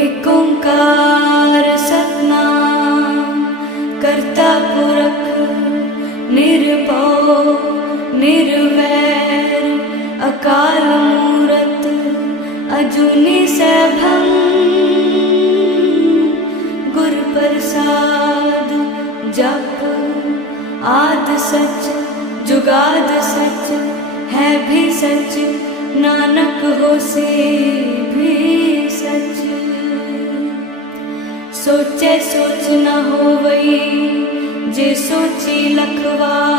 एक ओंकार सतनाम करता पुरख निर्भव निर्वैर अकाल मूरत अजूनी सैभं गुर प्रसाद जप आद सच जुगाद सच है भी सच नानक होसे भी सच। सोचे सोच न होवई जे सोची लखवा।